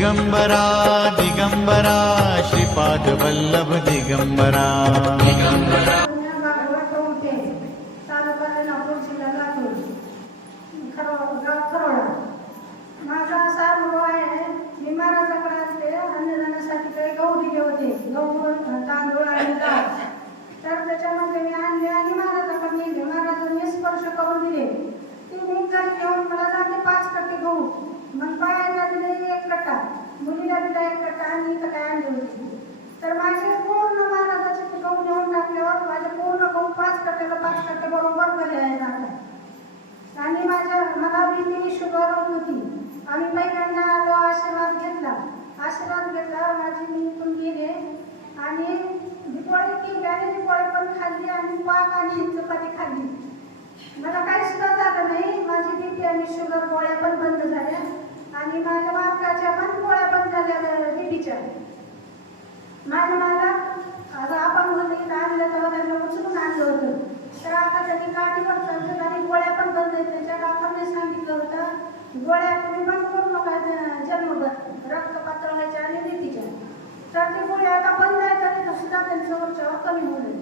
दिगंबरा दिगंबरा श्रीपाद वल्लभ दिगंबरा माझा असा अनुभव आहे. मी महाराजाकडे अन्नदानासाठी काही गहू दिले होते, गहू तांदूळ आणि डाळ. तर त्याच्यामध्ये मी आणले आणि महाराजाकडे नेले. महाराजांनी स्पर्श करून दिले. ती मी जर घेऊन मला जाते 5 कट्टे गहू, मग बायांना दिले 1 कट्टा, मुलीला दिला 1 कट्टा आणि इथं काय आणले होते. तर माझे पूर्ण महाराजाचे ते गहू नेऊन टाकल्यावर माझे पूर्ण गहू 5 कट्ट्याला 5 कट्टे बरोबर झाले आहेत आता. आणि मला बीपी शुगर होती. आम्ही पहिल्यांदा आलो, आशीर्वाद घेतला. आशीर्वाद घेतल्यावर माझी मी इथून गेले आणि दिवाळी केली आणि दिवाळी पण खाल्ली आणि पाक आणि चपाती खाल्ली. मला काही सुद्धा झालं नाही. माझी बीपी आणि शुगर गोळ्या पण बंद झाल्या आणि माझ्या मालकाच्या पण गोळ्या बंद झाल्या बीपीच्या. माझ्या मालक आता आपण बोलले आणलं तेव्हा त्यांना उचलून आणलं होतं. तर आता त्यांनी काठीवर चालतात आणि गोळ्या पण बंद आहेत. त्याच्या डॉक्टरने सांगितलं होतं गोळ्या तुम्ही बंद करू नका जन्मभर, रक्त पातळ व्हायच्या आणि बीपीच्या. तर ती गोळ्या आता बंद आहेत आणि सुद्धा त्यांचं कमी होईल.